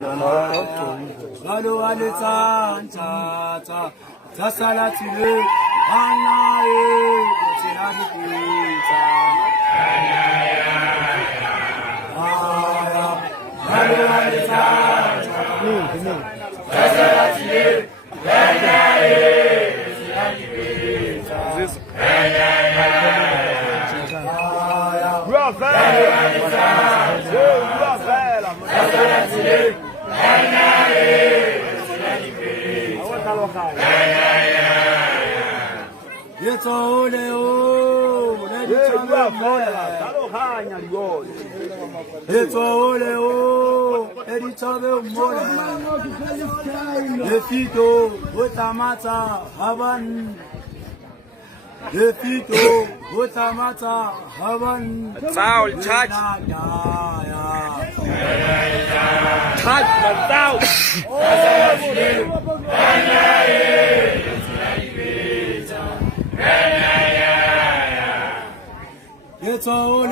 Galo aletsantsa zasalatile anae tsena dipitsa Galo aletsantsa zasalatile anae tsena dipitsa It's all It's all Le fito, Utamata, Havan. Le fito, Utamata, Havan. Foul, touch. Touch, foul. It's all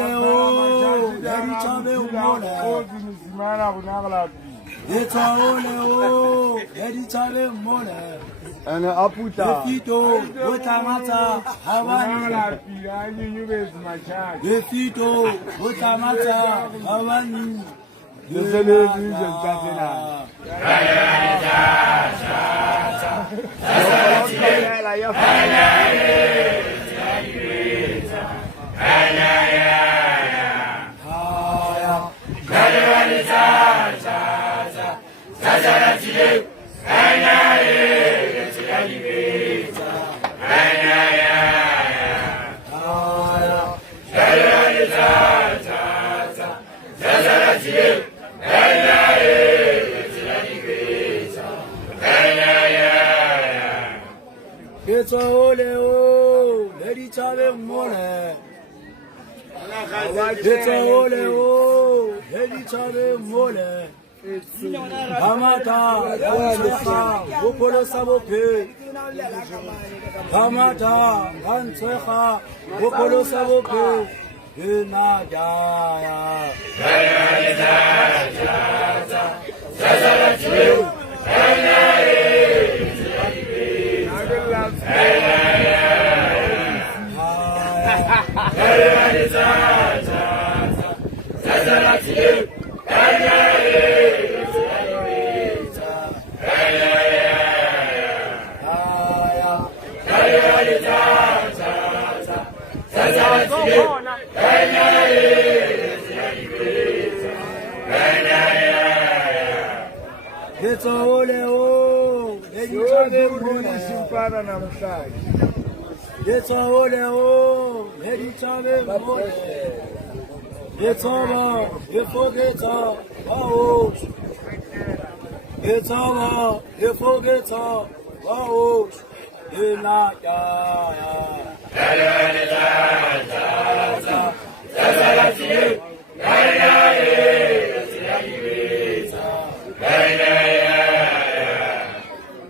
It's all And Aputa. Fito, Utamata, Havan. Le fito, Utamata, Havan. It's all Lady Chave Mole. It's all Lady Chave Mole. Hamata, Ansefa, Bopolo Sabope. Hamata, Ansefa, Bopolo Sabope. It's all It's all It's all you forget all It's all you forget all in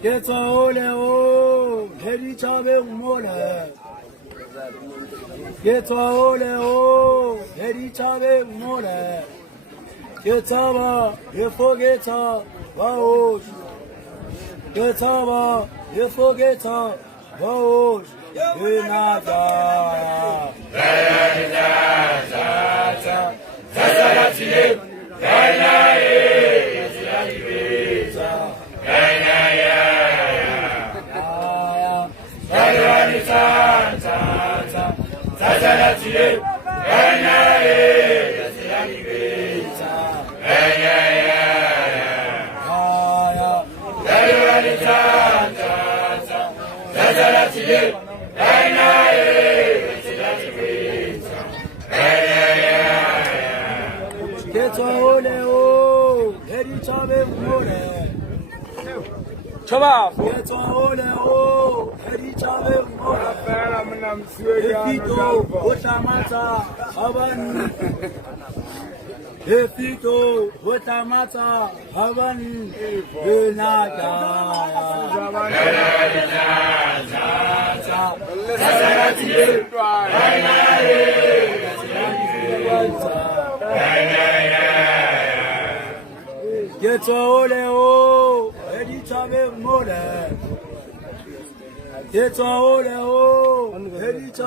It's all Heavy Chave Mole. It's all Heavy Chave Mole. It's all you forget all It's all you forget all Chaba. It's all Heavy Chave Mole. Efito, Utamata, Havan. Efito, Utamata, Havan. Get ole o, edi chave mole. Get ole o, edi chave.